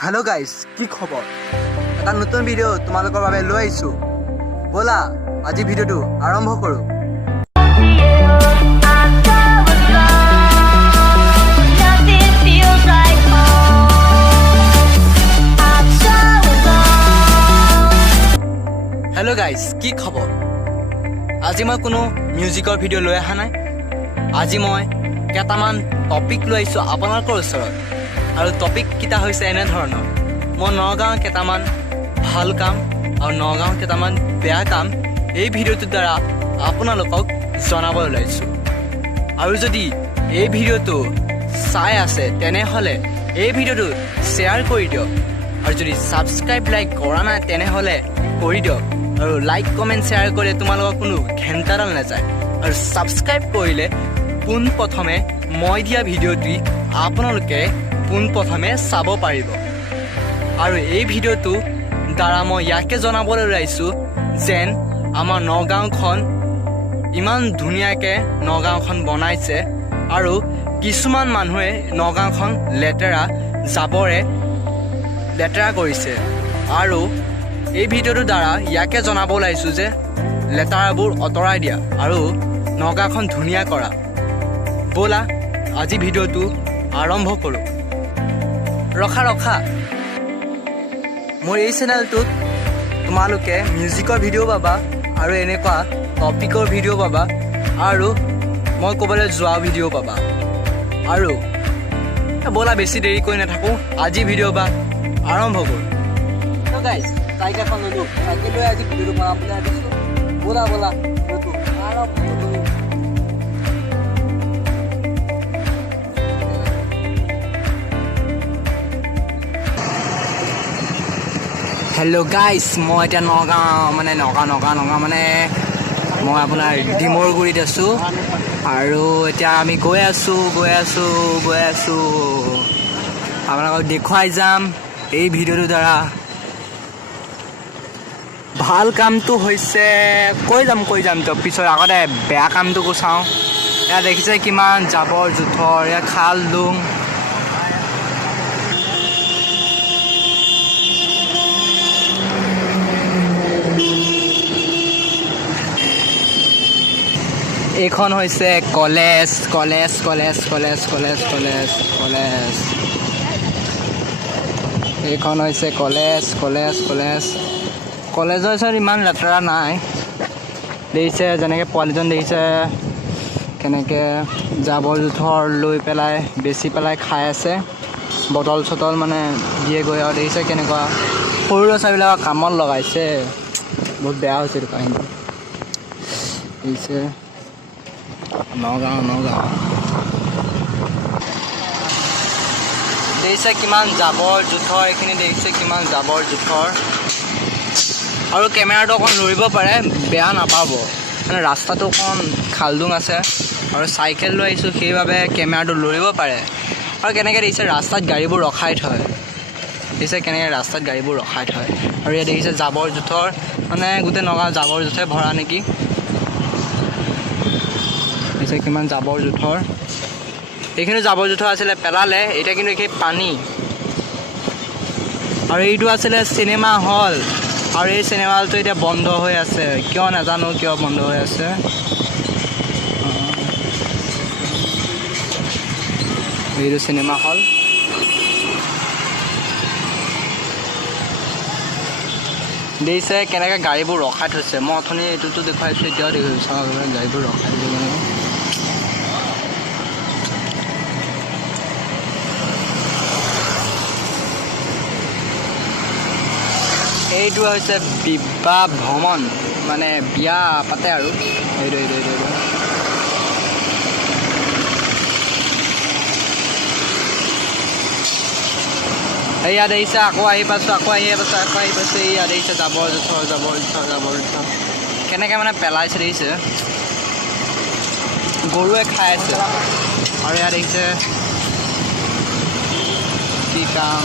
Hello guys কি খবৰ এটা নতুন ভিডিও তোমালোকৰ বাবে লৈ আইছো বলা আজি ভিডিওটো আৰম্ভ কৰো हेलो गाइस কি খবৰ আজি মই কোনো মিউজিকৰ ভিডিও লৈ আহা নাই আজি মই কেটামান টপিক লৈ আইছো আপোনালোকৰ ওচৰত আৰু টপিক কিটা হৈছে এনে ধৰণৰ মই নগাঁও কেটামান ভাল কাম আৰু নগাঁও কেটামান বেয়া কাম এই ভিডিওটোৰ দ্বাৰা আপোনালোকক জনাব ওলাইছো আৰু যদি এই ভিডিওটো চাই আছে তেনেহলে এই ভিডিওটো শেয়াৰ কৰি দিয়ক আৰু যদি সাবস্ক্ৰাইব লাইক কৰা নাই তেনেহলে কৰি দিয়ক আৰু লাইক কমেন্ট শেয়াৰ কৰিলে তোমালোকৰ কোনো ঘণ্টাডাল নাযায় আৰু সাবস্ক্ৰাইব কৰিলে পোন প্ৰথমে মই দিয়া ভিডিওটি আপোনালোকে পোন প্ৰথমে চাব পাৰিব আৰু এই ভিডিওটো দ্বাৰা মই ইয়াকে জনাবলৈ ওলাইছো যেন আমাৰ নগাঁওখন ইমান ধুনীয়াকে নগাঁওখন বনাইছে আৰু কিছুমান মানুহে নগাঁওখন লেতেৰা জাবৰে লেতেৰা কৰিছে আৰু এই ভিডিওটোৰ দ্বাৰা ইয়াকে জনাব ওলাইছো যে লেতেৰাবোৰ অতৰাই দিয়া আৰু নগাঁওখন ধুনীয়া কৰা বলা আজি ভিডিওটো আৰম্ভ কৰো ৰখা মোৰ এই চেনেলটোত তোমালোকে মিউজিকৰ ভিডিও পাবা আৰু এনেকুৱা টপিকৰ ভিডিও পাবা আৰু মই ক'বলৈ যোৱা ভিডিও পাবা আৰু বলা বেছি দেৰি কৰি নাথাকো আজি ভিডিও বা আৰম্ভ কৰো তো গাইস চাইকেলখন ললো চাইকেল লৈ আজি ভিডিওটো বনাম বুলি ভাবিছো বলা ভিডিওটো আৰম্ভ কৰো हेलो गाइस मैं এতিয়া নগাঁও মানে মই আপোনাৰ ডিমৰগুৰিত আছো আৰু এতিয়া আমি গৈ আছো আপোনালোকক দেখুৱাই যাম এই ভিডিওটোৰ দ্বাৰা ভাল কামটো হৈছে কৈ যাম তো পিছৰ আগতে বেয়া কামটো চাওঁ এয়া দেখিছে কিমান জাবৰ জোথৰ এয়া খাল দুং এইখন হৈছে কলেজ এইখন হৈছে কলেজৰ ওচৰত ইমান লেতেৰা নাই দেখিছে যেনেকৈ পোৱালিজন দেখিছে কেনেকৈ জাবৰ জোথৰ লৈ পেলাই বেচি পেলাই খাই আছে বটল চটল মানে দিয়ে গৈ আৰু দেখিছে কেনেকুৱা সৰু ল'ৰা ছোৱালীবিলাকক কামত লগাইছে বহুত বেয়া হৈছে এইটো কাহিনী দেখিছে নগাঁও দেখিছে কিমান জাবৰ জোথৰ এইখিনি দেখিছে কিমান জাবৰ জোথৰ আৰু কেমেৰাটো অকণ লৰিব পাৰে বেয়া নাপাব মানে ৰাস্তাটো অকণ খালডুং আছে আৰু চাইকেল লৈ আহিছোঁ সেইবাবে কেমেৰাটো লৰিব পাৰে আৰু কেনেকৈ দেখিছে ৰাস্তাত গাড়ীবোৰ ৰখাই থয় আৰু ইয়াত দেখিছে জাবৰ জোথৰ মানে গোটেই নগাঁও জাবৰ জোথৰে ভৰা নেকি কিমান জাবৰ জোথৰ এইখিনি জাবৰ জোথৰ আছিলে পেলালে এতিয়া কিন্তু এইখিনি পানী আৰু এইটো আছিলে চিনেমা হল আৰু এই চিনেমা হলটো এতিয়া বন্ধ হৈ আছে কিয় নাজানো কিয় বন্ধ হৈ আছে এইটো চিনেমা হল দেখিছে কেনেকৈ গাড়ীবোৰ ৰখাই থৈছে মই অথনি এইটোতো দেখুৱাইছোঁ এতিয়াও দেখিছোঁ গাড়ীবোৰ ৰখাই থৈছে কেনেকৈ এইটো হৈছে বিবাহ ভ্ৰমণ মানে বিয়া পাতে আৰু এইটো এয়া দেখিছে আকৌ আহি পাইছোঁ এয়া দেখিছে জাবৰ জোথৰ কেনেকৈ মানে পেলাইছে দেখিছে গৰুৱে খাই আছে আৰু এয়া দেখিছে কি কাম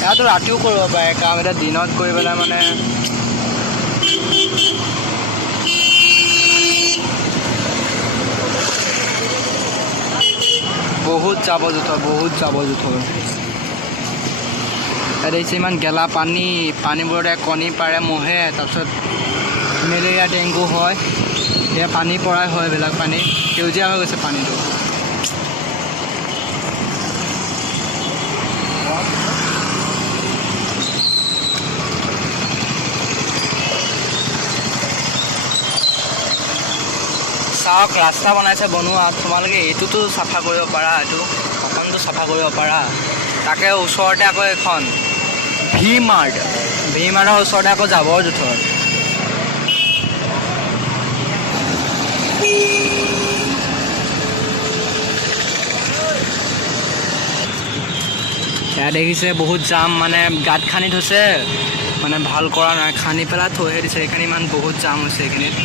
এয়াতো ৰাতিও কৰিব পাৰে কাম এটা দিনত কৰি পেলাই মানে বহুত জাবৰ জোথৰ ইয়াত দেখিছে ইমান গেলা পানীবোৰতে কণী পাৰে মহে, তাৰপিছত মেলেৰিয়া ডেংগু হয়। সেয়া পানীৰ পৰাই হয়, এইবিলাক পানী সেউজীয়া হৈ গৈছে পানীটো। চাওক ৰাস্তা বনাইছে বনোৱা, তোমালোকে এইটোতো চাফা কৰিব পাৰা, এইটো অকণটো চাফা কৰিব পাৰা। তাকে ওচৰতে আকৌ এখন ভি মাৰ্টৰ ওচৰতে আকৌ জাবৰ জোঁথৰ। ইয়াত দেখিছে বহুত জাম, মানে গাঁত খান্দি থৈছে, মানে ভাল কৰা নাই, খান্দি পেলাই থৈহে দিছে। এইখিনি ইমান বহুত জাম হৈছে, এইখিনিত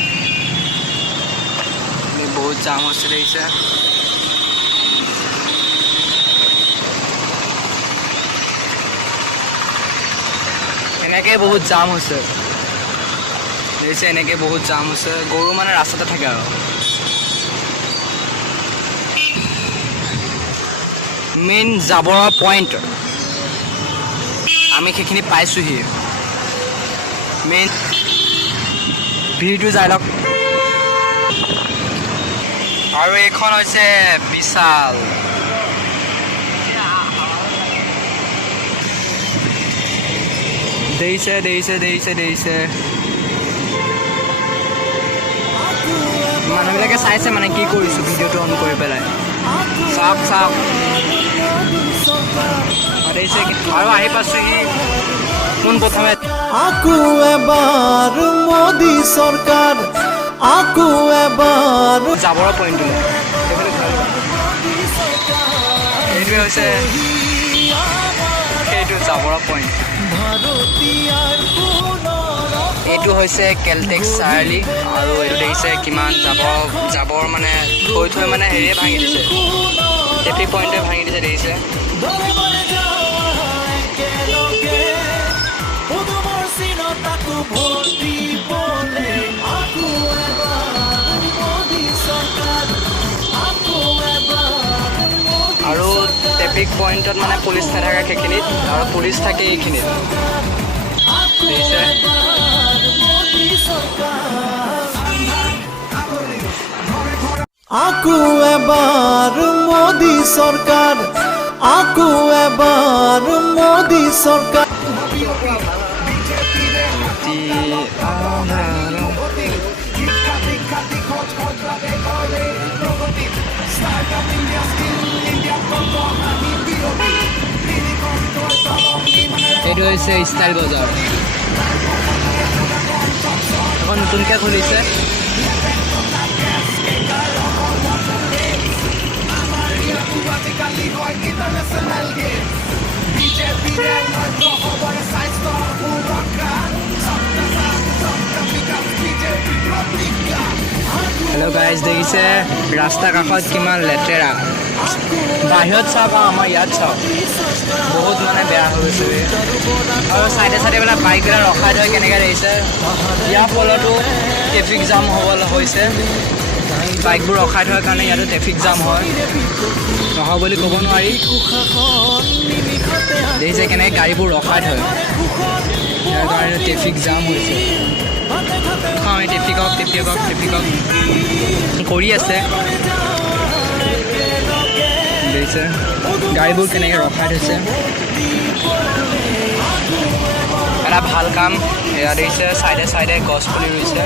বহুত জাম হৈছে দেখিছে। এনেকৈ বহুত জাম হৈছে দেখিছে, এনেকৈ বহুত জাম হৈছে। গৰু মানে ৰাস্তাতে থাকে আৰু। মেইন জাবৰৰ পইণ্ট আমি সেইখিনি পাইছোঁহি। মেইন ভিৰটো যাই লওক। আৰু এইখন হৈছে বিশাল। দেখিছে মানুহবিলাকে চাইছে মানে কি কৰিছোঁ ভিডিঅ'টো অন কৰি পেলাই। চাওক দেখিছে। আৰু আহি পাইছোঁহি কোন প্ৰথমে। আকো এবাৰ মোদী চৰকাৰ, আকো এবাৰ জাবৰৰ পইণ্টটো এইটোৱে হৈছে সেইটো জাবৰৰ পইণ্ট। এইটো হৈছে কেলটেক্স চাৰিআলি। আৰু এইটো দেখিছে কিমান জাবৰ মানে থৈ মানে হেৰিয়ে ভাঙি দিছে, ট্ৰেফিক পইণ্টে ভাঙি দিছে দেখিছে। আৰু ট্ৰেফিক পইণ্টত মানে পুলিচ নাথাকে সেইখিনিত, আৰু পুলিচ থাকে এইখিনিত দেখিছে। আকো এবাৰ মোদী চৰকাৰ, আকো এবাৰ মোদী চৰকাৰ। এইটো হৈছে ষ্টাইল বজাৰ, এখন নতুনকৈ খুলিছে। হেল্ল' গাইজ, দেখিছে ৰাস্তা কাষত কিমান লেতেৰা। বাহিৰত চাওক আৰু আমাৰ ইয়াত চাওক, বহুত মানে বেয়া হৈ গৈছে। আৰু চাইডে মানে বাইকবিলাক ৰখাই থৈ কেনেকৈ দেখিছে। ইয়াৰ ফলতো ট্ৰেফিক জাম হ'ব হৈছে। বাইকবোৰ ৰখাই থোৱাৰ কাৰণে ইয়াতো ট্ৰেফিক জাম হয়, নহয় বুলি ক'ব নোৱাৰি। দেখিছে কেনেকৈ গাড়ীবোৰ ৰখাই থয়, ইয়াৰ কাৰণে ট্ৰেফিক জাম হৈছে। ট্ৰেফিকক কৰি আছে। দেখিছে গাড়ীবোৰ কেনেকৈ ৰখাই থৈছে, এটা ভাল কাম। এয়া দেখিছে চাইডে গছ পুলি ৰুইছে।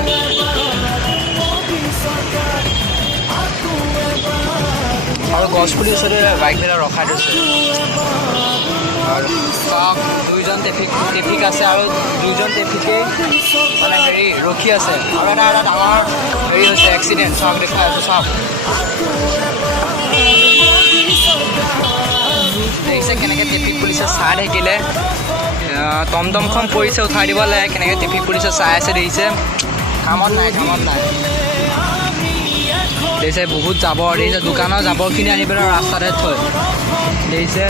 আৰু গছ পুলিৰ ওচৰতে বাইকবিলাক ৰখাই থৈছে। আৰু চাওক দুইজন ট্ৰেফিক আছে, আৰু দুইজন ট্ৰেফিকেই মানে ৰখি আছে। আৰু এটা ডাঙৰ হৈছে এক্সিডেণ্ট, চাওক দেখাই আছোঁ। চাওক দেখিছে কেনেকৈ ট্ৰেফিক পুলিচে চাই থাকিলে, টমটমখন পৰিছে উঠাই দিব লাগে, কেনেকৈ ট্ৰেফিক পুলিচে চাই আছে। দেখিছে কামত নাই। দেখিছে বহুত জাবৰ, দেখিছে দোকানৰ জাবৰখিনি আনি পেলাই ৰাস্তাতে থয়। দেখিছে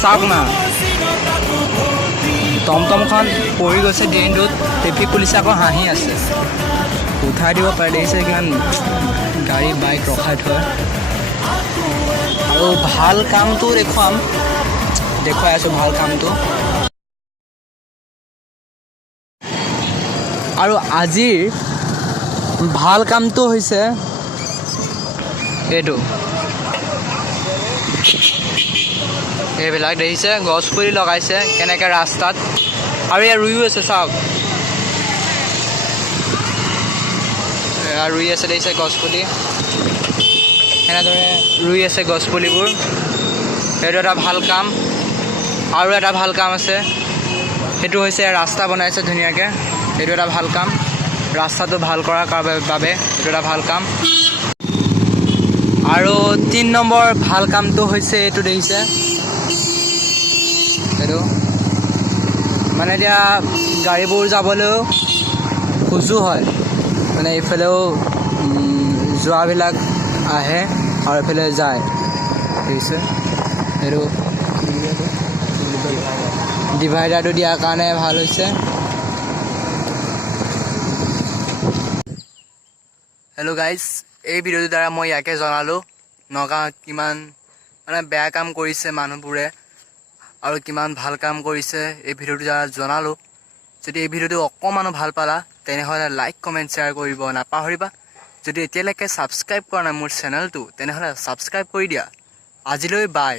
চাওক না, টমটমখন পৰি গৈছে ড্ৰেইনটোত, ট্ৰেফিক পুলিচে আকৌ হাঁহি আছে, উঠাই দিব পাৰে। দেখিছে কিমান গাড়ী বাইক ৰখাই থয়। আৰু আৰু ভাল কামটো দেখুৱাই আছোঁ ভাল কামটো। আৰু আজিৰ ভাল কামটো হৈছে এইটো, এইবিলাক দেখিছে গছ পুলি লগাইছে কেনেকৈ ৰাস্তাত, আৰু ইয়াত ৰুইও আছে চাওক, ৰুই আছে দেখিছে গছ পুলি, এনেদৰে ৰুই আছে গছ পুলিবোৰ। সেইটো এটা ভাল কাম। আৰু এটা ভাল কাম আছে, সেইটো হৈছে ৰাস্তা বনাইছে ধুনীয়াকৈ, সেইটো এটা ভাল কাম। ৰাস্তাটো ভাল কৰাৰ বাবে এইটো এটা ভাল কাম। আৰু 3 নম্বৰ ভাল কামটো হৈছে এইটো দেখিছে, এইটো মানে এতিয়া গাড়ীবোৰ যাবলৈও খোজো হয়, মানে এইফালেও যোৱাবিলাক আহে আৰু এইফালে যায় দেখিছে। সেইটো ডিভাইডাৰটো দিয়াৰ কাৰণে ভাল হৈছে। হেল্ল' গাইজ, এই ভিডিঅ'টোৰ দ্বাৰা মই ইয়াকে জনালোঁ নগাঁৱত কিমান মানে বেয়া কাম কৰিছে মানুহবোৰে আৰু কিমান ভাল কাম কৰিছে, এই ভিডিঅ'টোৰ দ্বাৰা জনালোঁ। যদি এই ভিডিঅ'টো অকণমানো ভাল পালা তেনেহ'লে লাইক কমেণ্ট শ্বেয়াৰ কৰিব নাপাহৰিবা। যদি এতিয়ালৈকে ছাবস্ক্ৰাইব কৰা নাই মোৰ চেনেলটো তেনেহ'লে ছাবস্ক্ৰাইব কৰি দিয়া। আজিলৈ বাই।